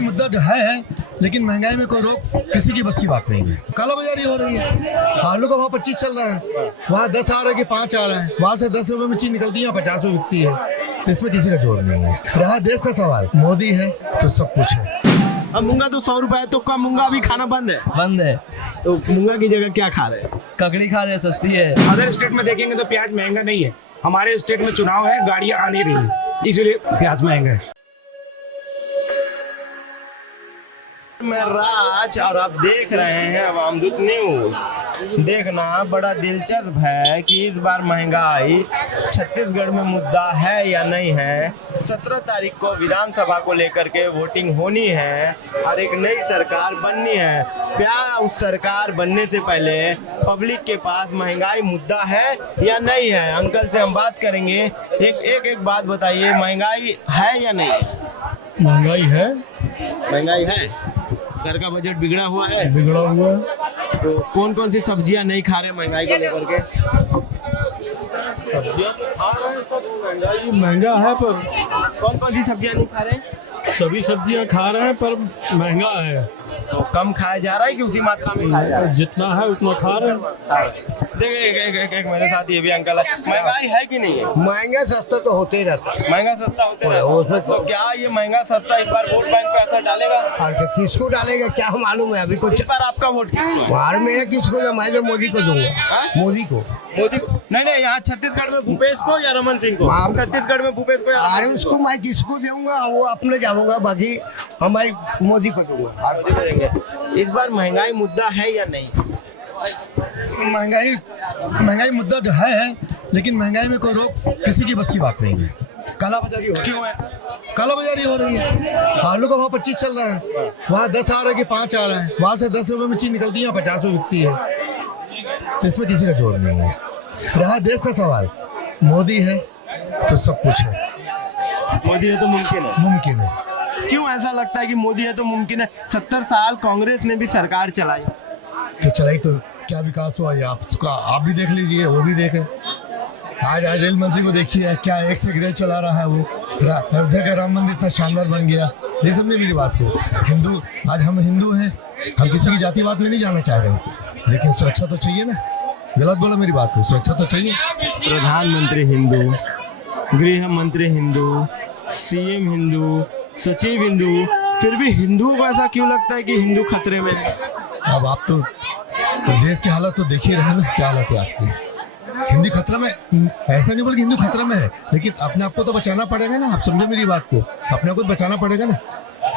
मुद्दा जो है, लेकिन महंगाई में कोई रोक किसी की बस की बात नहीं है। कालाबाजारी हो रही है। आलू का भाव 25 चल रहा है, वहाँ 10 आ रहा है कि 5 आ रहा है, वहाँ से 10 रुपए में चीज निकलती है, 50 में बिकती है। तो इसमें किसी का जोर नहीं है। रहा देश का सवाल, मोदी है तो सब कुछ है। अब मूंगा तो 100 रुपए है, तो का मूंगा अभी खाना बंद है। बंद है तो मूंगा की जगह क्या खा रहे हैं? ककड़ी खा रहे हैं, सस्ती है। अदर स्टेट में देखेंगे तो प्याज महंगा नहीं है। हमारे स्टेट में चुनाव है, गाड़ियां आ नहीं रही हैं, इसलिए प्याज महंगा है। मैं राज और आप देख रहे हैं अवामदूत न्यूज। देखना बड़ा दिलचस्प है कि इस बार महंगाई छत्तीसगढ़ में मुद्दा है या नहीं है। 17 तारीख को विधानसभा को लेकर के वोटिंग होनी है और एक नई सरकार बननी है। क्या उस सरकार बनने से पहले पब्लिक के पास महंगाई मुद्दा है या नहीं है? अंकल से हम बात करेंगे। एक बात बताइए, महंगाई है या नहीं? महंगाई है, महंगाई है। घर का बजट बिगड़ा हुआ है। बिगड़ा हुआ है। तो कौन कौन सी सब्जियां नहीं खा रहे महंगाई को लेकर के? सब्जियां खा रहे हैं पर महंगाई महंगा है, पर कौन कौन सी सब्जियां नहीं खा रहे? सभी सब्जियां खा रहे हैं पर महंगा है। तो कम खाया जा रहा है कि उसी मात्रा में खाया जा रहा है? जितना है उतना खा रहे हैं। देखिए एक मेरे साथ ये भी अंकल है। महंगाई है कि नहीं है? महंगा सस्ता तो होते ही रहता है। महंगा सस्ता होते रहता है। उसमें तो क्या ये महंगा सस्ता इस बार वोट बैंक पे असर डालेगा? और किसको डालेगा क्या मालूम है? अभी कुछ इस बार आपका वोट किसको है? बाहर में है, किसको जो मैं तो मोदी को दूंगा। हाँ? मोदी को। मोदी को? नहीं, यहाँ छत्तीसगढ़ में भूपेश को या रमन सिंह को? आप- छत्तीसगढ़ में भूपेश को या रमन अरे सिंह उसको मैं किसको दूंगा वो अपने जानूंगा, बाकी हमारी मोदी को दूंगा। मोदी को देंगे। इस बार महंगाई मुद्दा है या नहीं? महंगाई मुद्दा जो है, लेकिन महंगाई में कोई रोक किसी की बस की बात नहीं है। कालाबाजारी हो रही क्यों है? है। कालाबाजारी हो रही है। आलू का भाव 25 चल रहा है, वहाँ 10 आ रहा है कि 5 आ रहा है, वहाँ से 10 रुपए में चीज निकलती है, 50 में बिकती है। तो इसमें किसी का जोर नहीं है। रहा देश का सवाल, मोदी है तो सब कुछ है। मोदी है तो मुमकिन है। मुमकिन है। क्यों ऐसा लगता है कि मोदी है तो मुमकिन है? 70 साल कांग्रेस ने भी सरकार चलाई। तो चलाई तो क्या विकास हुआ ये आप भी देख लीजिए, वो भी देखें। आज रेल मंत्री को देखिए, क्या एक से एक रेल चला रहा है वो। अयोध्या का राम मंदिर इतना शानदार बन गया। ये समझे मेरी बात को। हिंदू, आज हम हिंदू हैं, हम किसी की जातिवाद में नहीं जाना चाह रहे हैं, लेकिन सुरक्षा तो चाहिए ना। गलत बोला मेरी बात को, सुरक्षा तो चाहिए। प्रधानमंत्री हिंदू, गृह मंत्री हिंदू, सीएम हिंदू, सचिव हिंदू, फिर भी हिंदुओं को ऐसा क्यों लगता है कि हिंदू खतरे में है? अब आप तो देश की हालत तो देख ही रहे हैं ना, क्या हालत है आपकी। हिंदी खतरा में, ऐसा नहीं बोल कि हिंदू खतरा में है, लेकिन अपने आप को तो बचाना पड़ेगा ना। आप समझे मेरी बात को, अपने आप को बचाना पड़ेगा ना।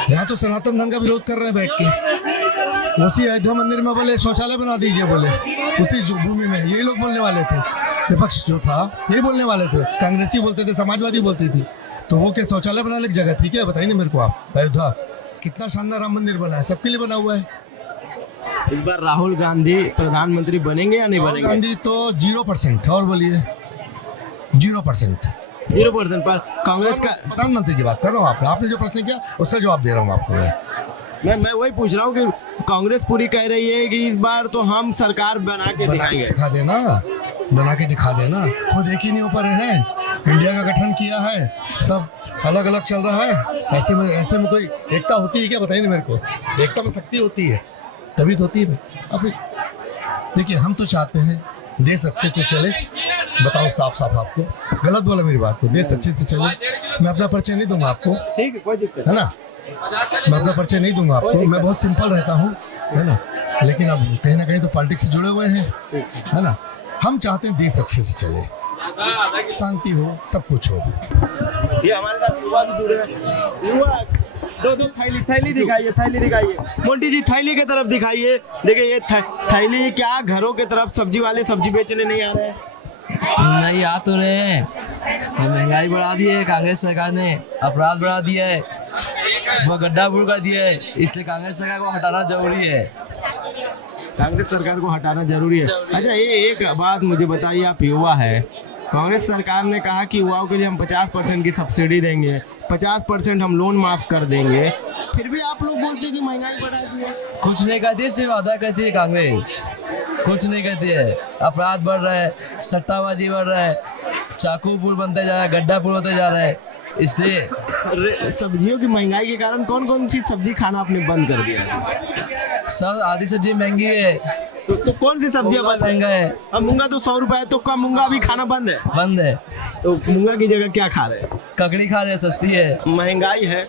यहाँ तो सनातन धर्म का विरोध कर रहे हैं बैठ के। उसी अयोध्या मंदिर में बोले शौचालय बना दीजिए, बोले उसी जो भूमि में यही लोग बोलने वाले थे। विपक्ष जो था यही बोलने वाले थे, कांग्रेसी बोलते थे, समाजवादी बोलती थी। तो वो क्या शौचालय बनाने की जगह थी क्या? बताइए ना मेरे को आप। अयोध्या कितना शानदार राम मंदिर बना है, सबके लिए बना हुआ है। इस बार राहुल गांधी प्रधानमंत्री बनेंगे या नहीं राहुल बनेंगे? गांधी तो 0%। और बोलिए 0%। 0% पर कांग्रेस का। प्रधानमंत्री की बात कर रहा हूँ। आपने जो प्रश्न किया उसका जवाब दे रहा हूँ आपको मैं। मैं वही पूछ रहा हूँ कि कांग्रेस पूरी कह रही है कि इस बार तो हम सरकार बना के दिखाएंगे। दिखा देना, बना के दिखा देना। खुद एक ही नहीं ऊपर है, इंडिया का गठन किया है, सब अलग अलग चल रहा है। ऐसे में कोई एकता होती है क्या? बताइए ना मेरे को। एकता में शक्ति होती है, तभी तो होती है। अब देखिए, हम तो चाहते हैं देश अच्छे से चले। बताओ साफ साफ आपको, गलत बोला मेरी बात को। देश अच्छे से चले। मैं अपना परिचय नहीं दूंगा आपको, ठीक है, कोई दिक्कत है ना। मैं अपना परिचय नहीं दूंगा आपको, मैं बहुत सिंपल रहता हूँ, है ना। लेकिन अब कहीं ना कहीं तो पॉलिटिक्स से जुड़े हुए हैं, है ना। हम चाहते हैं देश अच्छे से चले, शांति हो, सब कुछ हो। ये हमारे साथ युवा भी जुड़े हैं। युवा दो थैली दिखाइए। मोंटी जी थैली की तरफ दिखाइए। देखिए ये थैली, क्या घरों की तरफ सब्जी वाले सब्जी बेचने नहीं आ रहे हैं? नहीं आ तो रहे हैं, ये महंगाई बढ़ा दी है कांग्रेस सरकार ने, अपराध बढ़ा दिया है, वो गड्ढापुर कर दिया है, इसलिए कांग्रेस सरकार को हटाना जरूरी है। कांग्रेस सरकार को हटाना जरूरी है। अच्छा, ये एक बात मुझे बताइए, आप युवा है, कांग्रेस सरकार ने कहा कि युवाओं के लिए हम 50% की सब्सिडी देंगे, 50% हम लोन माफ कर देंगे, फिर भी आप लोग बोलते हैं कि महंगाई बढ़ा दी है। कुछ नहीं करती, सिर्फ वादा करती है कांग्रेस, कुछ नहीं करती है। अपराध बढ़ रहा है, सट्टाबाजी बढ़ रहा है, चाकूपुर बनते जा रहा है, गड्ढापुर होते जा रहा है, इसलिए सब्जियों की महंगाई के कारण कौन कौन सी सब्जी खाना आपने बंद कर दिया? सब आधी सब्जी महंगी है, तो कौन सी सब्जियां मूंगा बंद है? महंगा है, अब मूंगा तो 100 रुपए है, तो का मूंगा भी खाना बंद है। बंद है। तो मूंगा की जगह क्या खा रहे हैं? ककड़ी खा रहे हैं, सस्ती है। महंगाई है,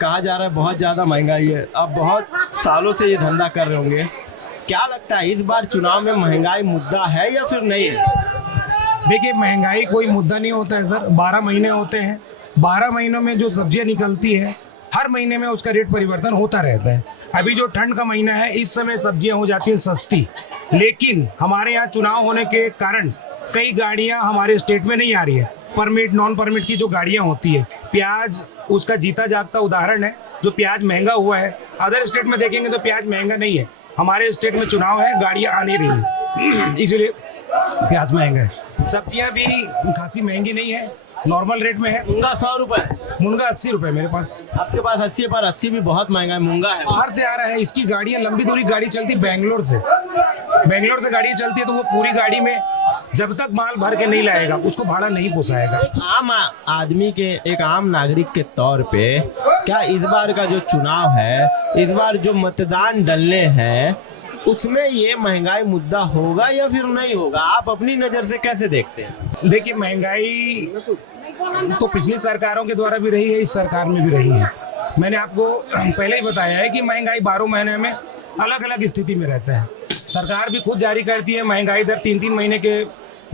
कहा जा रहा है बहुत ज़्यादा महंगाई है। अब बहुत सालों से ये धंधा कर रहे होंगे, क्या लगता है इस बार चुनाव में महंगाई मुद्दा है या फिर नहीं है? देखिए, महंगाई कोई मुद्दा नहीं होता है सर। 12 महीने होते हैं, 12 महीनों में जो सब्जियां निकलती है हर महीने में उसका रेट परिवर्तन होता रहता है। अभी जो ठंड का महीना है, इस समय सब्जियां हो जाती हैं सस्ती, लेकिन हमारे यहाँ चुनाव होने के कारण कई गाड़ियां हमारे स्टेट में नहीं आ रही है। परमिट नॉन परमिट की जो गाड़ियां होती है, प्याज उसका जीता जागता उदाहरण है। जो प्याज महंगा हुआ है, अदर स्टेट में देखेंगे तो प्याज महंगा नहीं है। हमारे स्टेट में चुनाव है, गाड़ियां आ नहीं रही, इसीलिए प्याज महंगा है। सब्जियां भी खासी महंगी नहीं है, नॉर्मल रेट में है। मूंगा 100 रुपए, मुनगा 80 रुपए मेरे पास। आपके पास 80 पर 80 भी बहुत महंगा है। मूंगा है बाहर से आ रहा है, इसकी गाड़ियां लंबी दूरी गाड़ी चलती बेंगलोर से गाड़ी चलती है, तो वो पूरी गाड़ी में जब तक माल भर के नहीं लाएगा उसको भाड़ा नहीं पोसाएगा। आम आदमी के, एक आम नागरिक के तौर पे क्या इस बार का जो चुनाव है, इस बार जो मतदान डलने हैं, उसमें ये महंगाई मुद्दा होगा या फिर नहीं होगा? आप अपनी नजर से कैसे देखते हैं? देखिए, महंगाई तो पिछली सरकारों के द्वारा भी रही है, इस सरकार में भी रही है। मैंने आपको पहले ही बताया है कि महंगाई 12 महीने में अलग अलग स्थिति में रहता है। सरकार भी खुद जारी करती है महंगाई दर, 3-3 महीने के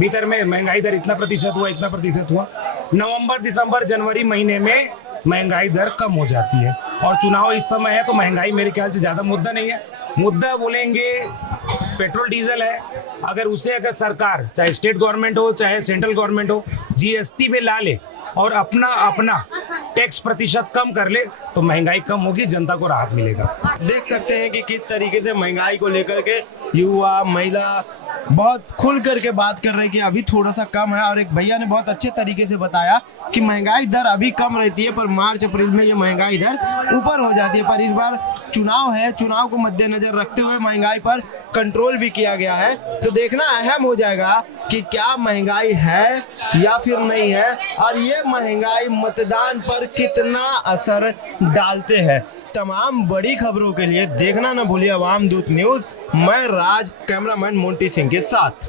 भीतर में महंगाई दर इतना प्रतिशत हुआ, इतना प्रतिशत हुआ। नवंबर, दिसंबर, जनवरी महीने में महंगाई दर कम हो जाती है। और चुनाव इस समय है, तो महंगाई मेरे ख्याल से ज़्यादा मुद्दा नहीं है। मुद्दा बोलेंगे पेट्रोल डीजल है। अगर सरकार, चाहे स्टेट गवर्नमेंट हो चाहे सेंट्रल गवर्नमेंट हो, जीएसटी पे ला ले और अपना टैक्स प्रतिशत कम कर ले, तो महंगाई कम होगी, जनता को राहत मिलेगा। देख सकते हैं कि किस तरीके से महंगाई को लेकर के युवा, महिला बहुत खुल करके बात कर रहे हैं कि अभी थोड़ा सा कम है। और एक भैया ने बहुत अच्छे तरीके से बताया कि महंगाई दर अभी कम रहती है, पर मार्च अप्रैल में ये महंगाई दर ऊपर हो जाती है। पर इस बार चुनाव है, चुनाव को मद्देनजर रखते हुए महंगाई पर कंट्रोल भी किया गया है। तो देखना अहम हो जाएगा कि क्या महंगाई है या फिर नहीं है, और ये महंगाई मतदान पर कितना असर डालते हैं। तमाम बड़ी खबरों के लिए देखना ना भूलिए आवाम दूत न्यूज़। मैं राज, कैमरामैन मोंटी सिंह के साथ।